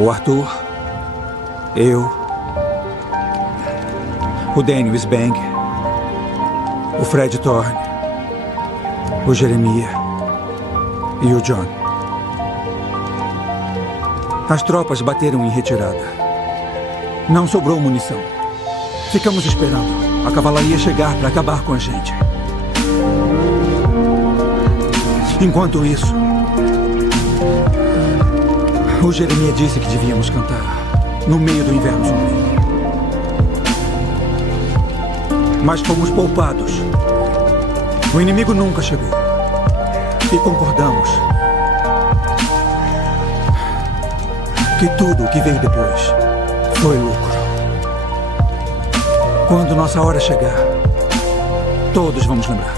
O Arthur, eu, o Daniel Sbang, o Fred Thorne, o Jeremiah e o John. As tropas bateram em retirada. Não sobrou munição. Ficamos esperando a cavalaria chegar para acabar com a gente. Enquanto isso, o Jeremiah disse que devíamos cantar no meio do inverno sombrio. Mas fomos poupados. O inimigo nunca chegou. E concordamos que tudo o que veio depois foi lucro. Quando nossa hora chegar, todos vamos lembrar.